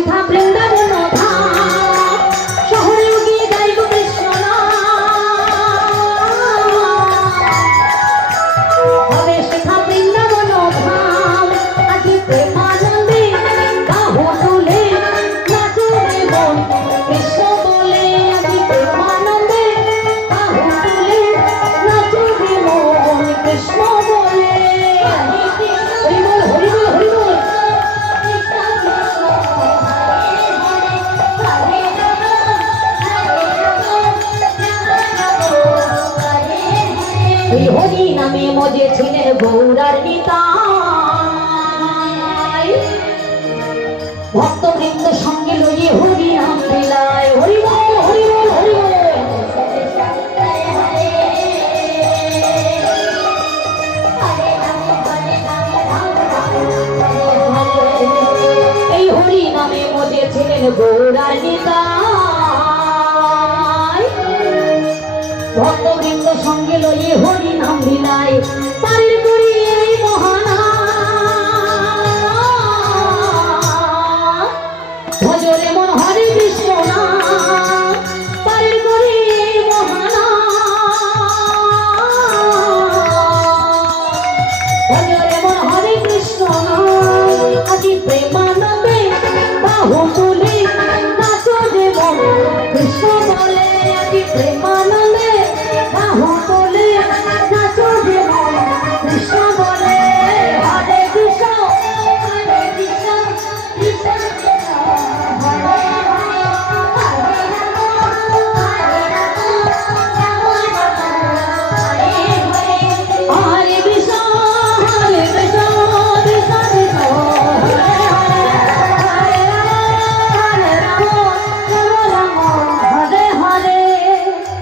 শেখা বৃন্দাবন ধাম শহরেও গিয়ে গাইব কৃষ্ণ হবে শেখা বৃন্দাবন ধাম আজি প্রেমানন্দে বাহু তুলে নাচো রে মন কৃষ্ণ বলে আজি প্রেমানন্দে বাহু তুলে নাচো রে মন কৃষ্ণ বলে হরি বল হরি বল হরি বল হরি নামে মজে ছিলেন গৌরার নিতাই ভক্তবৃন্দ সঙ্গে লইয়ে হরি নাম বিলায় হরি বল হরি বল হরি বল এই হরি নামে মজে ছিলেন গৌরার নিতাই ভক্তবৃন্দ সঙ্গে লইয়ে হরি নাম বিলায় পারের করি এই মহানা ভজরে মন হরে কৃষ্ণ না পারের করি এই মহানা ভজরে মন হরে কৃষ্ণ না আজি প্রেমানন্দে বাহু তুলে নাচো রে মন কৃষ্ণ বলে আজি প্রেমানন্দে